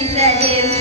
இந்த தேவ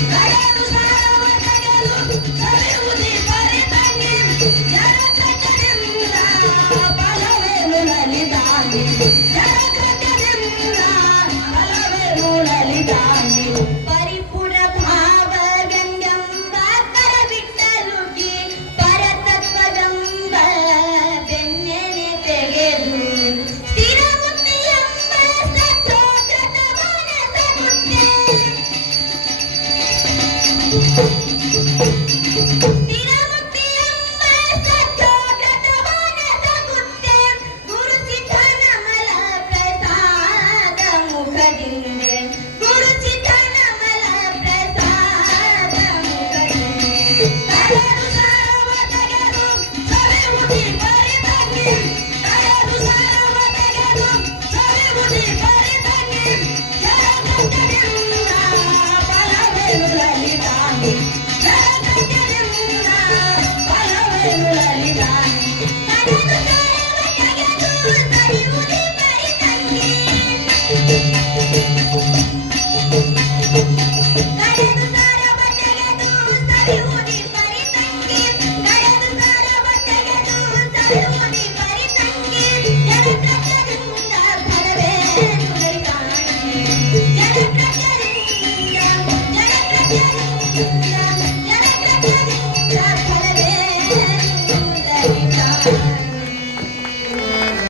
Hey,